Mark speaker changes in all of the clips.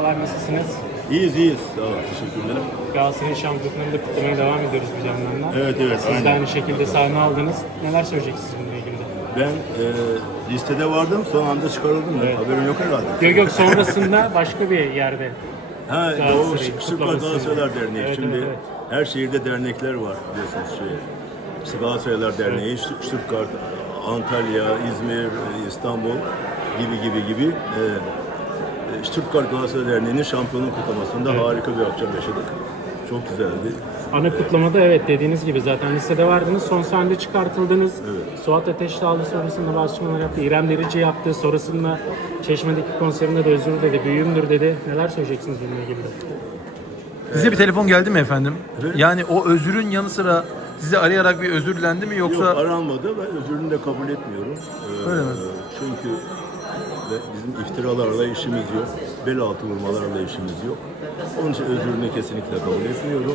Speaker 1: Merhabalar, nasılsınız?
Speaker 2: İyiyiz, iyiyiz. Sağ ol, teşekkürler.
Speaker 1: Galatasaray'ın şampiyonluğunu da kutlamaya devam ediyoruz bir yandan da.
Speaker 2: Evet,
Speaker 1: Siz de
Speaker 2: aynen.
Speaker 1: aynı şekilde sahne aldınız. Neler söyleyeceksiniz bununla ilgili de?
Speaker 2: Ben listede vardım, son anda çıkarıldım.
Speaker 1: Evet.
Speaker 2: Haberim yok herhalde.
Speaker 1: Yok sonrasında başka bir yerde.
Speaker 2: Ha,
Speaker 1: Galatasaray
Speaker 2: o Şıklar
Speaker 1: kutlaması.
Speaker 2: Galatasaraylar Derneği.
Speaker 1: Evet,
Speaker 2: Şimdi
Speaker 1: evet.
Speaker 2: her şehirde dernekler var biliyorsunuz. İşte Galatasaraylar Derneği, Stuttgart, Antalya, İzmir, İstanbul gibi. Stuttgart Galatasaray Derneği'nin şampiyonluk kutlamasında
Speaker 1: Evet.
Speaker 2: harika bir akşam yaşadık. Çok güzeldi.
Speaker 1: Ana kutlamada evet dediğiniz gibi zaten listede vardınız. Son sahnede çıkartıldınız.
Speaker 2: Evet.
Speaker 1: Suat Ateş Dağlı sonrasında bazı açıklamalar yaptı. İrem Derici yaptı. Sonrasında Çeşme'deki konserinde de özür dedi. Büyüğümdür dedi. Neler söyleyeceksiniz bununla ilgili de?
Speaker 3: Size bir telefon geldi mi efendim?
Speaker 2: Evet.
Speaker 3: Yani o özürün yanı sıra sizi arayarak bir özür dilendi mi yoksa?
Speaker 2: Yok, aranmadı. Ben özürünü de kabul etmiyorum.
Speaker 3: Öyle mi?
Speaker 2: Çünkü bizim iftiralarla işimiz yok. Bel altı vurmalarla işimiz yok. Onun için özürünü kesinlikle kabul etmiyorum.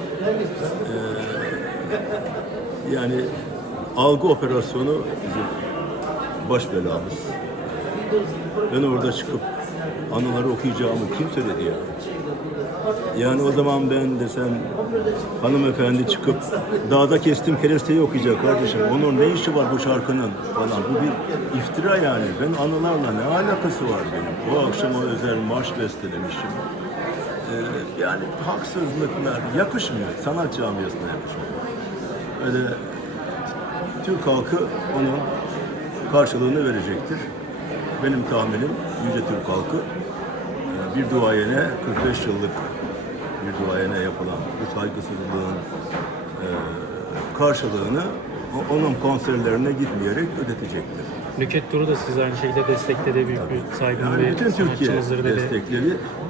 Speaker 2: Yani algı operasyonu bizim baş belamız. Ben orada çıkıp anıları okuyacağımı kim söyledi ya? Yani o zaman ben desem hanımefendi çıkıp dağda kestim keresteyi okuyacak kardeşim. Onun ne işi var bu şarkının falan. Bu bir iftira yani. Ben anılarla ne alakası var benim? O akşama özel marş bestelemişim. Yani haksızlıklar yakışmıyor. Sanat camiasına yakışmıyor. Öyle Türk halkı onun karşılığını verecektir. Benim tahminim Yüce Türk halkı bir duayene 45 yıllık bir duayene yapılan bu saygısızlığın karşılığını onun konserlerine gitmeyerek ödetecektir.
Speaker 1: Nükhet Duru da siz aynı şekilde destekledi. Büyük bir saygın
Speaker 2: Yani
Speaker 1: ve
Speaker 2: bütün Türkiye
Speaker 1: sanatçımızdır dedi.
Speaker 2: destekledi.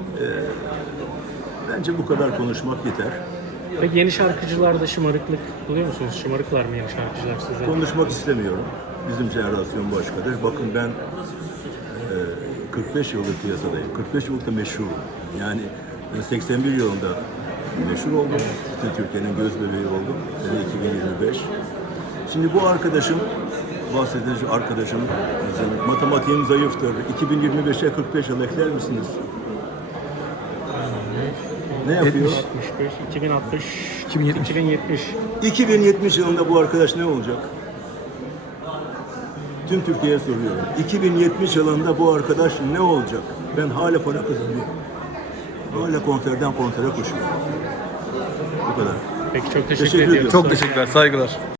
Speaker 2: Bence bu kadar konuşmak yeter.
Speaker 1: Peki yeni şarkıcılarda şımarıklık buluyor musunuz? Şımarıklar mı yeni şarkıcılar size?
Speaker 2: Konuşmak istemiyorum. Bizim jenerasyon başkadır. Bakın ben 45 yıllık piyasadayım. 45 yıllık da meşhurum. Yani ben 81 yılında meşhur oldum. Bütün Türkiye'nin göz bebeği oldum. Sene 2025. Şimdi bu arkadaşım, bahsedilen şu arkadaşım, matematiğim zayıftır. 2025'e 45 yıl ekler misiniz? Ne yapıyor?
Speaker 1: 65, 2060,
Speaker 3: 2070.
Speaker 1: 2070.
Speaker 2: 2070 yılında bu arkadaş ne olacak? Tüm Türkiye'ye soruyorum. 2070 yılında bu arkadaş ne olacak? Ben hala para kazanıyorum. Hala konserden konsere koşuyorum. Bu kadar.
Speaker 1: Peki çok teşekkür
Speaker 2: Teşekkür
Speaker 1: ediyorum.
Speaker 2: ediyorum.
Speaker 3: Çok teşekkürler, saygılar.